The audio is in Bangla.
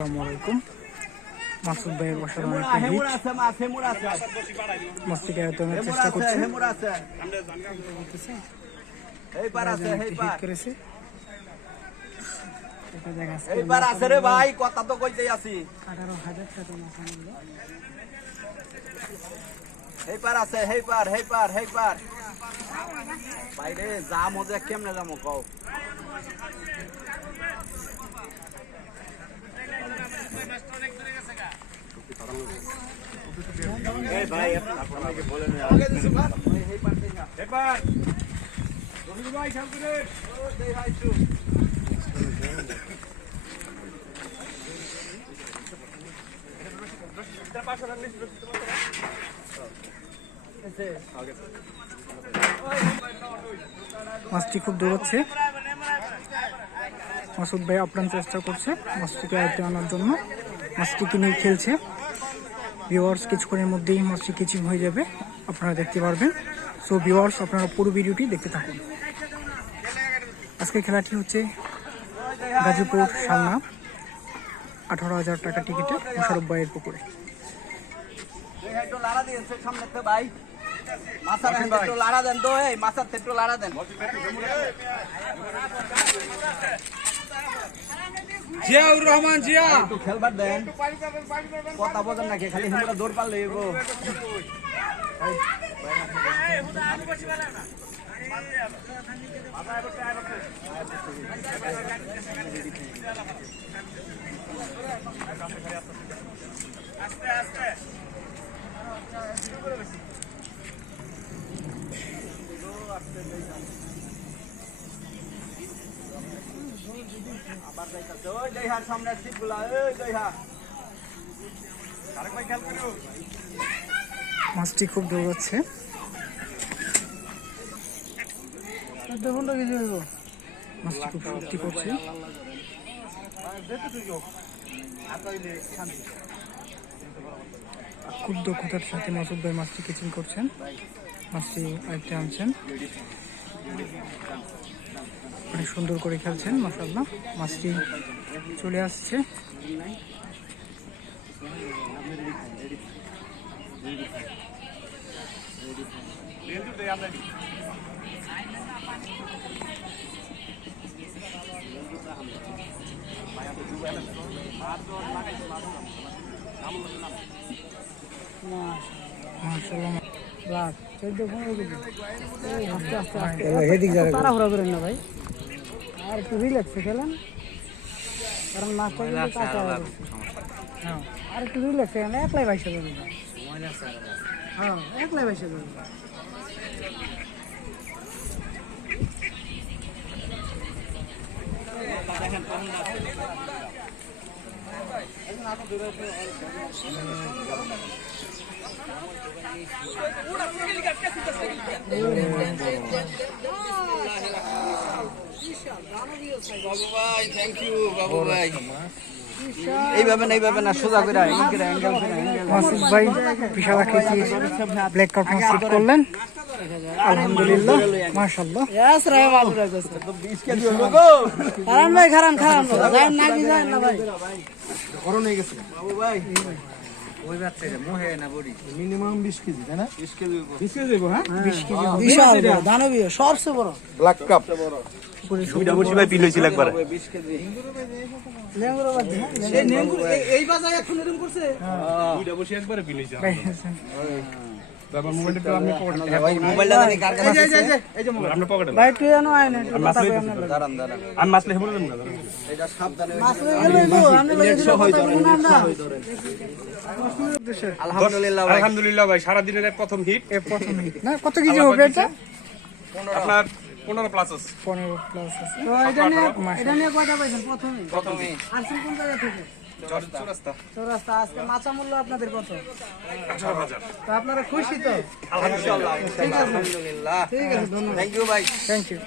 আসসালামু আলাইকুম। মাসুদ ভাইয়ের অসাধারণ মস্তিকে আয়তনের চেষ্টা করছে। এইবার আছে রে ভাই, কথা তো কইতেই আছি। 18,000 টাকা মাথা মূল্য। এইবার আছে, এইবার বাইরে যা মজা কেমনে যাবো কও। ভাই আপনাকে বলে মাছটি খুব দৌড়চ্ছে। মাসুদ ভাই আপ্রাণ চেষ্টা করছে মাছটিকে আয়ত্তে আনার জন্য। মাছটিকে নিয়ে খেলছে। ভিউয়ার্স কিছুক্ষণের মধ্যেই মাছটি কিচিং হয়ে যাবে, আপনারা দেখতে পারবেন। সো ভিউয়ার্স, আপনারা পুরো ভিডিওটি দেখতে থাকুন। আজকের খেলাটি হচ্ছে গাজীপুর সালনা, 18,000 টাকা টিকিটে মোশারফ ভাইয়ের পুকুরে। জিয়াউর রহমান জিয়া একটু খেলবার দেন, কথা বলেন নাকি খালি আমরা দৌড় পারলে এগো। আস্তে আস্তে আবার যাইতাছে ওই জয়হার সামনে সিটগুলা, ওই জয়হার আরেক ভাই খেয়াল করো। মাছটি খুব দৌড়াচ্ছে। মাছটি খুব শক্তি করছে। খুব দক্ষতার সাথে মাসুদ ভাই মাছটি কিচিং করছেন, মাছটি আয়ত্তে আনছেন, অনেক সুন্দর করে খেলছেন। মাশাআল্লাহ, মাছটি চলে আসছে। তাড়াহুড়া করেন না ভাই, আর একটু রিল্যাক্সে খেলেন, কারণ মাছটা কিন্তু কাঁচা হয়ে গেছে। হ্যাঁ, আর একটু রিল্যাক্সে খেলেন, একলাই বাইশে যাবে। হ্যাঁ, একলাই বাইশে যাবে। এইভাবে না, সোজা করে মাসুদ ভাই বিশাল আকৃতির ব্ল্যাক কাপ মাছ শিট করলেন। আলহামদুলিল্লাহ, মাশাআল্লাহ। খারান ভাই, খারান না ভাই, গরম হয়ে গেছে বাবু ভাই। ওই বাচ্চাটা মোহে না বড়ি মিনিমাম 20 কেজি, তাই না? 20 কেজি দেব। হ্যাঁ, 20 কেজি বিশাল বড় দানবীয়, সবচেয়ে বড় ব্ল্যাক কাপ। দুইটা বড়ি ভাই পিল হইছিল একবার। 20 কেজি নেঙ্গুরো বাদ হ্যাঁ, এই নেঙ্গুরো এই বাজায় এখন এরকম করছে। দুইটা বড়ি একবারে পিল হইছে। বাবা মোবাইলটা তো আপনি পকেটে ভাই, মোবাইলটা জানি কার কাছে আছে? এই যে মোবাইল আপনি পকেটে ভাই, তুই জানো আয় না, কথা কই আমরা দাঁড়ান আমি মাছ লেখে বললাম না, এটা সাবধানে মাছ হয়ে গেল। আমরা লেগে কথা বলবো না আমরা। আলহামদুলিল্লাহ ভাই, সারা দিনের প্রথম হিট। না, কত কেজি হবে এটা? আপনার 15 প্লাস আছে। 15 প্লাস আছে। তো এটা নিয়ে কয়টা পাইছেন প্রথমে? আসল কোন জায়গা থেকে? চৌরাস্তা। আজকে মাছা মূল্য আপনাদের কত? 18,000। তো আপনারা খুশি তো? আলহামদুলিল্লাহ। ঠিক আছে, ধন্যবাদ। থ্যাংক ইউ ভাই, থ্যাংক ইউ।